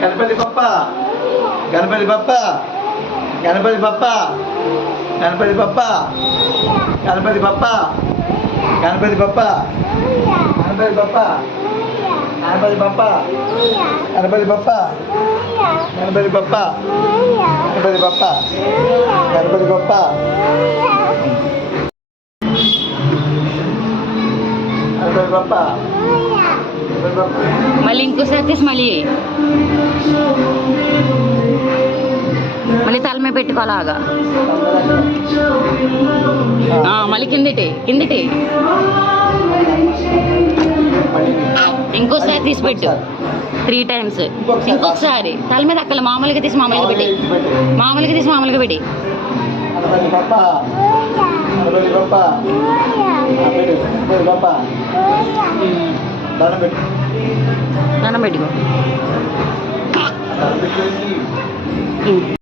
గణపతి బప్ప గణపతి బప్ప గణపతి బప్ప గణపతి బప్ప గణపతి బప్ప గణపతి బప్ప గణపతి బప్ప గణపతి బప్ప గణపతి బప్ప గణపతి బప్ప గణపతి బప్ప గణపతి బప్ప గణపతి బప్ప గణపతి బప్ప మళ్ళీ ఇంకోసారి తీసి మళ్ళీ మళ్ళీ తల మీద పెట్టుకోలాగా మళ్ళీ కిందిటి కిందిటి ఇంకోసారి తీసి పెట్టు త్రీ టైమ్స్ ఇంకొకసారి తల మీద అక్కడ మామూలుగా తీసి మామూలుగా పెట్టి మామూలుగా తీసి మామూలుగా పెట్టి దండం పెట్టు ഞാൻ മേടിക്കും.